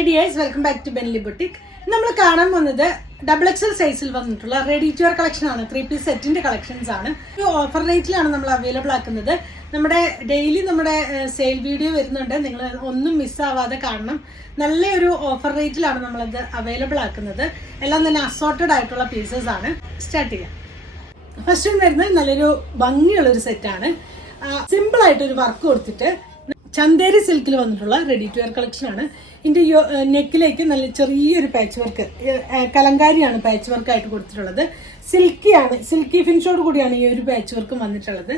Hi dears, welcome back to Benly boutique. നമ്മൾ കാണാൻ വന്നത് XXL സൈസിൽ വന്നിട്ടുള്ള റെഡി ടു വെയർ കളക്ഷൻ ആണ്. 3 പീസ് സെറ്റിന്റെ കളക്ഷൻസ് ആണ്. ഒരു ഓഫർ റേറ്റിലാണ് നമ്മൾ അവൈലബിൾ ആക്കുന്നത്. നമ്മുടെ ഡെയിലി നമ്മുടെ സെയിൽ വീഡിയോ വരുന്നുണ്ട്, നിങ്ങൾ ഒന്നും മിസ്സാവാതെ കാണണം. നല്ലൊരു ഓഫർ റേറ്റിലാണ് നമ്മളത് അവൈലബിൾ ആക്കുന്നത്. എല്ലാം തന്നെ അസോർട്ടഡ് ആയിട്ടുള്ള പീസസ് ആണ്. സ്റ്റാർട്ട് ചെയ്യാം. ഫസ്റ്റ് വരുന്നത് നല്ലൊരു ഭംഗിയുള്ളൊരു സെറ്റാണ്. സിമ്പിൾ ആയിട്ടൊരു വർക്ക് കൊടുത്തിട്ട് ചന്തേരി സിൽക്കിൽ വന്നിട്ടുള്ള റെഡി ടു വെയർ കളക്ഷൻ ആണ്. ഇതിന്റെ നെക്കിലേക്ക് നല്ല ചെറിയൊരു പാച്ച് വർക്ക്, കലങ്കാരിയാണ് പാച്ച് വർക്ക് ആയിട്ട് കൊടുത്തിട്ടുള്ളത്. സിൽക്കി ഫിനിഷോട് കൂടിയാണ് ഈ ഒരു പാച്ച് വർക്ക് വന്നിട്ടുള്ളത്.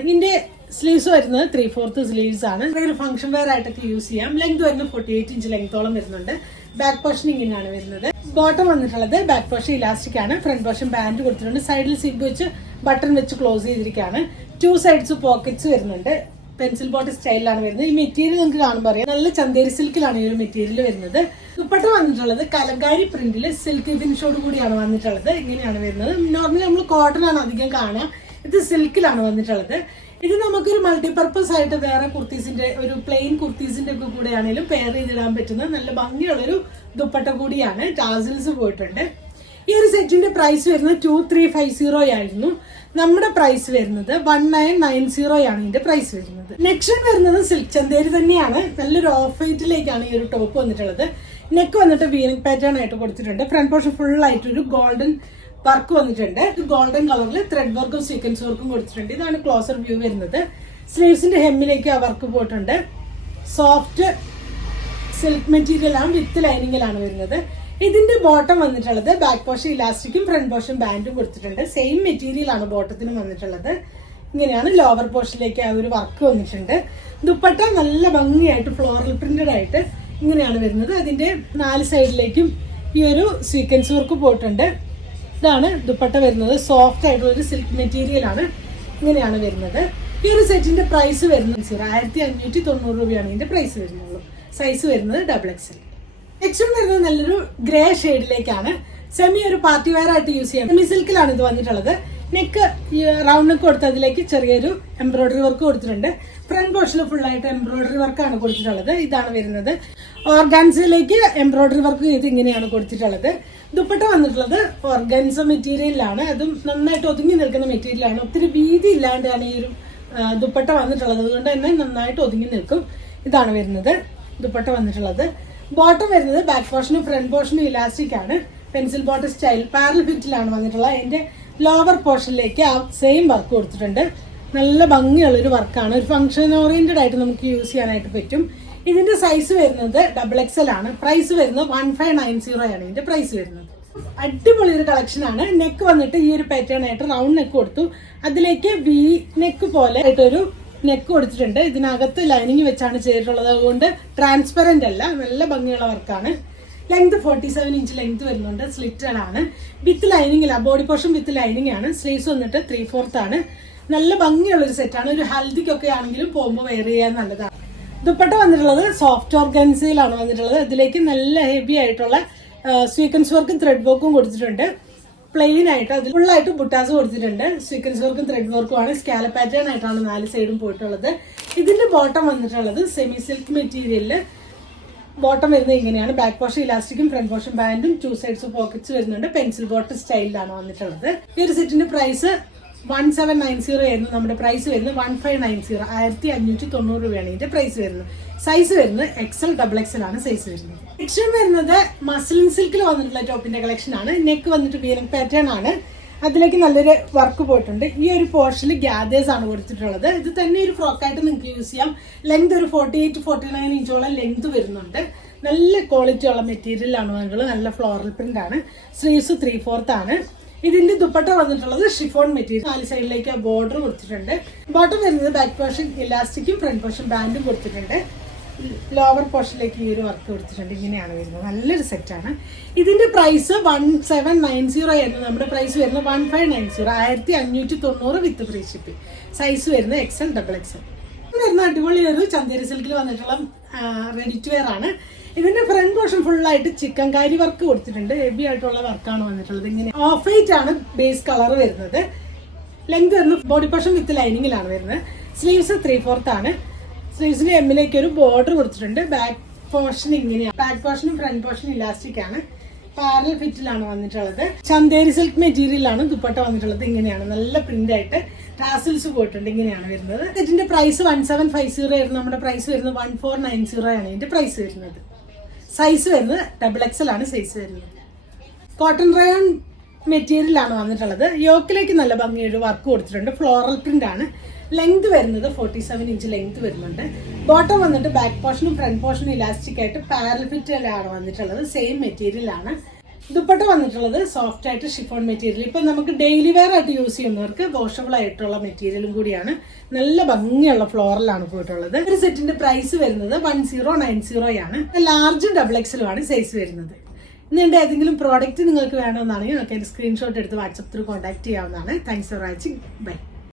ഇതിന്റെ സ്ലീവ്സ് വരുന്നത് 3/4 സ്ലീവ്സ് ആണ്. ഒരു ഫംഗ്ഷൻ വെയർ ആയിട്ടൊക്കെ യൂസ് ചെയ്യാം. ലെങ്ത് വരുന്നത് 48 ഇഞ്ച് ലെങ്തോളം വരുന്നുണ്ട്. ബാക്ക് പോർഷൻ ഇങ്ങനെയാണ് വരുന്നത്. ബോട്ടം വന്നിട്ടുള്ളത് ബാക്ക് പോർഷൻ ഇലാസ്റ്റിക് ആണ്. ഫ്രണ്ട് പോർഷൻ ബാൻഡ് കൊടുത്തിട്ടുണ്ട്. സൈഡിൽ സിബ് വെച്ച് ബട്ടൺ വെച്ച് ക്ലോസ് ചെയ്തിരിക്കുകയാണ്. 2 സൈഡ്സ് പോക്കറ്റ്സ് വരുന്നുണ്ട്. പെൻസിൽ ബോട്ട് സ്റ്റൈലിലാണ് വരുന്നത്. ഈ മെറ്റീരിയൽ നിങ്ങൾക്ക് കാണുമ്പോൾ അറിയാം, നല്ല ചന്തേരി സിൽക്കിലാണ് ഈ ഒരു മെറ്റീരിയൽ വരുന്നത്. ദുപ്പട്ട വന്നിട്ടുള്ളത് കലങ്കാരി പ്രിന്റിൽ സിൽക്ക് ഫിനിഷോട് കൂടിയാണ് വന്നിട്ടുള്ളത്. ഇങ്ങനെയാണ് വരുന്നത്. നോർമലി നമ്മൾ കോട്ടൺ ആണ് അധികം കാണുക, ഇത് സിൽക്കിലാണ് വന്നിട്ടുള്ളത്. ഇത് നമുക്കൊരു മൾട്ടിപർപ്പസ് ആയിട്ട് വേറെ കുർത്തീസിന്റെ, ഒരു പ്ലെയിൻ കുർത്തീസിന്റെ ഒക്കെ കൂടെ ആണെങ്കിലും പെയർ ചെയ്തിടാൻ പറ്റുന്ന നല്ല ഭംഗിയുള്ളൊരു ദുപ്പട്ട കൂടിയാണ്. ടാസിൽസ് പോയിട്ടുണ്ട്. ഈ ഒരു സെറ്റിന്റെ പ്രൈസ് വരുന്നത് 2350 ആയിരുന്നു. നമ്മുടെ പ്രൈസ് വരുന്നത് 1990 ആണ് ഇതിന്റെ പ്രൈസ് വരുന്നത്. നെക്സ്റ്റ് വരുന്നത് സിൽക്ക് ചന്തേരി തന്നെയാണ്. നല്ലൊരു ഓഫ് വൈറ്റിലേക്കാണ് ഈ ഒരു ടോപ്പ് വന്നിട്ടുള്ളത്. നെക്ക് വന്നിട്ട് വീനക് പാറ്റേൺ ആയിട്ട് കൊടുത്തിട്ടുണ്ട്. ഫ്രണ്ട് പോർഷൻ ഫുൾ ആയിട്ട് ഒരു ഗോൾഡൻ വർക്ക് വന്നിട്ടുണ്ട്. ഗോൾഡൻ കളറിൽ ത്രെഡ് വർക്കും സീക്വൻസ് വർക്കും കൊടുത്തിട്ടുണ്ട്. ഇതാണ് ക്ലോസർ വ്യൂ വരുന്നത്. സ്ലീവ്സിന്റെ ഹെമ്മിലേക്ക് ആ വർക്ക് പോയിട്ടുണ്ട്. സോഫ്റ്റ് സിൽക്ക് മെറ്റീരിയൽ ആണ്, വിത്ത് ലൈനിങ്ങിലാണ് വരുന്നത്. ഇതിന്റെ ബോട്ടം വന്നിട്ടുള്ളത് ബാക്ക് പോർഷൻ ഇലാസ്റ്റിക്കും ഫ്രണ്ട് പോർഷൻ ബാൻഡും കൊടുത്തിട്ടുണ്ട്. സെയിം മെറ്റീരിയൽ ആണ് ബോട്ടത്തിനും വന്നിട്ടുള്ളത്. ഇങ്ങനെയാണ് ലോവർ പോർഷനിലേക്ക് ആ ഒരു വർക്ക് വന്നിട്ടുണ്ട്. ദുപ്പട്ട നല്ല ഭംഗിയായിട്ട് ഫ്ലോറൽ പ്രിന്റഡ് ആയിട്ട് ഇങ്ങനെയാണ് വരുന്നത്. അതിന്റെ 4 സൈഡിലേക്കും ഈ ഒരു സീക്വൻസ് വർക്ക് പോയിട്ടുണ്ട്. ഇതാണ് ദുപ്പട്ട വരുന്നത്. സോഫ്റ്റ് ആയിട്ടുള്ള ഒരു സിൽക്ക് മെറ്റീരിയൽ ആണ്. ഇങ്ങനെയാണ് വരുന്നത്. ഈ ഒരു സെറ്റിന്റെ പ്രൈസ് വരുന്നത് 1590 രൂപയാണ് ഇതിന്റെ പ്രൈസ് വരുന്നുള്ളൂ. സൈസ് വരുന്നത് XXL. നെക്സ്റ്റ് വരുന്നത് നല്ലൊരു ഗ്രേ ഷെയ്ഡിലേക്കാണ്. സെമി ഒരു പാർട്ടി വെയർ ആയിട്ട് യൂസ് ചെയ്യാം. സെമി സിൽക്കിലാണ് ഇത് വന്നിട്ടുള്ളത്. നെക്ക് റൗണ്ട് നെക്ക് കൊടുത്ത് അതിലേക്ക് ചെറിയൊരു എംബ്രോയിഡറി വർക്ക് കൊടുത്തിട്ടുണ്ട്. ഫ്രണ്ട് പോർഷനിൽ ഫുൾ ആയിട്ട് എംബ്രോയിഡറി വർക്കാണ് കൊടുത്തിട്ടുള്ളത്. ഇതാണ് വരുന്നത്. ഓർഗാൻസയിലേക്ക് എംബ്രോയിഡറി വർക്ക് ചെയ്ത് ഇങ്ങനെയാണ് കൊടുത്തിട്ടുള്ളത്. ദുപ്പട്ട വന്നിട്ടുള്ളത് ഓർഗാൻസ മെറ്റീരിയലാണ്. അതും നന്നായിട്ട് ഒതുങ്ങി നിൽക്കുന്ന മെറ്റീരിയലാണ്. ഒത്തിരി വീതി ഇല്ലാണ്ടാണ് ഈ ഒരു ദുപ്പട്ട വന്നിട്ടുള്ളത്. അതുകൊണ്ട് തന്നെ നന്നായിട്ട് ഒതുങ്ങി നിൽക്കും. ഇതാണ് വരുന്നത് ദുപ്പട്ട വന്നിട്ടുള്ളത്. ബോട്ടം വരുന്നത് ബാക്ക് പോർഷനും ഫ്രണ്ട് പോർഷനും ഇലാസ്റ്റിക് ആണ്. പെൻസിൽ ബോട്ടം സ്റ്റൈൽ പാരൽ ഫിറ്റിലാണ് വന്നിട്ടുള്ളത്. അതിന്റെ ലോവർ പോർഷനിലേക്ക് ആ സെയിം വർക്ക് കൊടുത്തിട്ടുണ്ട്. നല്ല ഭംഗിയുള്ളൊരു വർക്കാണ്. ഒരു ഫംഗ്ഷൻ ഓറിയന്റഡ് ആയിട്ട് നമുക്ക് യൂസ് ചെയ്യാനായിട്ട് പറ്റും. ഇതിന്റെ സൈസ് വരുന്നത് XXL ആണ്. പ്രൈസ് വരുന്നത് 1590 ആണ് ഇതിന്റെ പ്രൈസ് വരുന്നത്. അടിപൊളി ഒരു കളക്ഷൻ ആണ്. നെക്ക് വന്നിട്ട് ഈ ഒരു പാറ്റേൺ ആയിട്ട് റൗണ്ട് നെക്ക് കൊടുത്തു. അതിലേക്ക് വി നെക്ക് പോലെ ആയിട്ടൊരു നെക്ക് കൊടുത്തിട്ടുണ്ട്. ഇതിനകത്ത് ലൈനിങ് വെച്ചാണ് ചെയ്തിട്ടുള്ളത്. അതുകൊണ്ട് ട്രാൻസ്പെറന്റ് അല്ല, നല്ല ഭംഗിയുള്ള വർക്കാണ്. ലെങ്ത് 47 ഇഞ്ച് ലെങ്ത് വരുന്നുണ്ട്. സ്ലിറ്റഡ് ആണ്. വിത്ത് ലൈനിങ് ഇല്ല, ബോഡി പോർഷൻ വിത്ത് ലൈനിങ് ആണ്. സ്ലീവ്സ് വന്നിട്ട് 3/4 ആണ്. നല്ല ഭംഗിയുള്ളൊരു സെറ്റാണ്. ഒരു ഹൽദിക്കൊക്കെ ആണെങ്കിലും പോകുമ്പോൾ വെയർ ചെയ്യാൻ നല്ലതാണ്. ദുപ്പട്ട വന്നിട്ടുള്ളത് സോഫ്റ്റ് ഓർഗൻസയിലാണ് വന്നിട്ടുള്ളത്. ഇതിലേക്ക് നല്ല ഹെവി ആയിട്ടുള്ള സ്വീക്വൻസ് വർക്കും ത്രെഡ് വർക്കും കൊടുത്തിട്ടുണ്ട്. പ്ലെയിൻ ആയിട്ട് അതിൽ ഫുള്ളായിട്ട് ബുട്ടാസ് കൊടുത്തിട്ടുണ്ട്. സ്വീക്വൻസ് വർക്കും ത്രെഡ് വർക്കും ആണ്. സ്കാല പാറ്റേൺ ആയിട്ടാണ് 4 സൈഡും പോയിട്ടുള്ളത്. ഇതിന്റെ ബോട്ടം വന്നിട്ടുള്ളത് സെമി സിൽക്ക് മെറ്റീരിയലില് ബോട്ടം വരുന്നത് ഇങ്ങനെയാണ്. ബാക്ക് പോർഷൻ ഇലാസ്റ്റിക്കും ഫ്രണ്ട് പോർഷൻ ബാൻഡും 2 സൈഡ്സ് പോക്കറ്റ്സ് വരുന്നുണ്ട്. പെൻസിൽ ബോട്ടം സ്റ്റൈലിലാണ് വന്നിട്ടുള്ളത്. ഈ ഒരു സെറ്റിന്റെ പ്രൈസ് 1790 ആയിരുന്നു. നമ്മുടെ പ്രൈസ് വരുന്നത് 1590, 1590 രൂപയാണ് ഇതിന്റെ പ്രൈസ് വരുന്നത്. സൈസ് വരുന്നത് XXL ആണ് സൈസ് വരുന്നത്. നെക്സ്റ്റ് വരുന്നത് മസ്ലിൻ സിൽക്കിൽ വന്നിട്ടുള്ള ടോപ്പിന്റെ കളക്ഷൻ ആണ്. നെക്ക് വന്നിട്ട് വീനക് പാറ്റേൺ ആണ്. അതിലേക്ക് നല്ലൊരു വർക്ക് പോയിട്ടുണ്ട്. ഈ ഒരു പോർഷനിൽ ഗ്യാദേഴ്സ് ആണ് കൊടുത്തിട്ടുള്ളത്. ഇത് തന്നെ ഒരു ഫ്രോക്കായിട്ട് നിങ്ങൾക്ക് യൂസ് ചെയ്യാം. ലെങ്ത് ഒരു 48-49 ഇഞ്ചോളം ലെങ്ത് വരുന്നുണ്ട്. നല്ല ക്വാളിറ്റി ഉള്ള മെറ്റീരിയൽ ആണ് വന്നിട്ടുള്ളത്. നല്ല ഫ്ലോറൽ പ്രിന്റ് ആണ്. സ്ലീവ്സ് 3/4 ആണ്. ഇതിന്റെ ദുപ്പട്ട വന്നിട്ടുള്ളത് ഷിഫോൺ മെറ്റീരിയൽ. 4 സൈഡിലേക്ക് ബോർഡർ കൊടുത്തിട്ടുണ്ട്. ബോട്ടം വരുന്നത് ബാക്ക് പോർഷൻ ഇലാസ്റ്റിക്കും ഫ്രണ്ട് പോർഷൻ ബാൻഡും കൊടുത്തിട്ടുണ്ട്. ലോവർ പോർഷനിലേക്ക് ഈ ഒരു വർക്ക് കൊടുത്തിട്ടുണ്ട്. ഇങ്ങനെയാണ് വരുന്നത്. നല്ലൊരു സെറ്റാണ്. ഇതിന്റെ പ്രൈസ് 1790 ആയിരുന്നു. നമ്മുടെ പ്രൈസ് വരുന്നത് 1590, 1590 വിത്ത് ഫ്രീ ഷിപ്പിംഗ്. സൈസ് വരുന്നത് XXL. വരുന്ന അടിപൊളി ഒരു ചന്തേരി സിൽക്കിൽ വന്നിട്ടുള്ള റെഡി ടു വെയർ ആണ്. ഇതിന്റെ ഫ്രണ്ട് പോർഷൻ ഫുൾ ആയിട്ട് ചിക്കൻകാരി വർക്ക് കൊടുത്തിട്ടുണ്ട്. ഹെവി ആയിട്ടുള്ള വർക്കാണ് വന്നിട്ടുള്ളത്. ഇങ്ങനെ ഓഫ് വൈറ്റ് ആണ് ബേസ് കളർ വരുന്നത്. ലെങ്ത് വരുന്നത് ബോഡി പോർഷൻ വിത്ത് ലൈനിങ്ങിലാണ് വരുന്നത്. സ്ലീവ്സ് 3/4 ആണ്. സ്ലീവ്സിന്റെ എമ്മിലേക്ക് ഒരു ബോർഡർ കൊടുത്തിട്ടുണ്ട്. ബാക്ക് പോർഷൻ ഇങ്ങനെയാണ്. ബാക്ക് പോർഷനും ഫ്രണ്ട് പോർഷനും ഇലാസ്റ്റിക് ആണ്. പാരൽ ഫിറ്റിലാണ് വന്നിട്ടുള്ളത്. ചന്തേരി സിൽക്ക് മെറ്റീരിയലാണ് ദുപ്പട്ട വന്നിട്ടുള്ളത്. ഇങ്ങനെയാണ് നല്ല പ്രിന്റ് ആയിട്ട് ടാസിൽസ് പോയിട്ടുണ്ട്. ഇങ്ങനെയാണ് വരുന്നത്. ഇതിന്റെ പ്രൈസ് 1750 ആയിരുന്നു. നമ്മുടെ പ്രൈസ് വരുന്നത് 1490 ആണ് ഇതിന്റെ പ്രൈസ് വരുന്നത്. സൈസ് വരുന്നത് XXL ആണ് സൈസ് വരുന്നത്. കോട്ടൺ റയോൺ മെറ്റീരിയലാണ് വന്നിട്ടുള്ളത്. യോക്കിലേക്ക് നല്ല ഭംഗിയൊരു വർക്ക് കൊടുത്തിട്ടുണ്ട്. ഫ്ലോറൽ പ്രിന്റ് ആണ്. ലെങ്ത് വരുന്നത് 47 ഇഞ്ച് ലെങ്ത് വരുന്നുണ്ട്. ബോട്ടം വന്നിട്ട് ബാക്ക് പോർഷനും ഫ്രണ്ട് പോർഷനും ഇലാസ്റ്റിക് ആയിട്ട് പാരൽ ഫിറ്റിലാണ് വന്നിട്ടുള്ളത്. സെയിം മെറ്റീരിയൽ ആണ്. ദുപ്പട്ട വന്നിട്ടുള്ളത് സോഫ്റ്റ് ആയിട്ട് ഷിഫോൺ മെറ്റീരിയൽ. ഇപ്പൊ നമുക്ക് ഡെയിലി വെയർ ആയിട്ട് യൂസ് ചെയ്യുന്നവർക്ക് വാഷബിൾ ആയിട്ടുള്ള മെറ്റീരിയലും കൂടിയാണ്. നല്ല ഭംഗിയുള്ള ഫ്ലോറലാണ് പോയിട്ടുള്ളത്. ഒരു സെറ്റിന്റെ പ്രൈസ് വരുന്നത് 1090 ആണ്. ലാർജും XXL ആണ് സൈസ് വരുന്നത്. ഇനി ഏതെങ്കിലും പ്രോഡക്റ്റ് നിങ്ങൾക്ക് വേണമെന്നാണെങ്കിൽ നിങ്ങൾക്ക് സ്ക്രീൻഷോട്ട് എടുത്ത് വാട്സപ്പ് ത്രൂ കോൺടാക്ട് ചെയ്യാവുന്നതാണ്. Thanks for watching. ബൈ.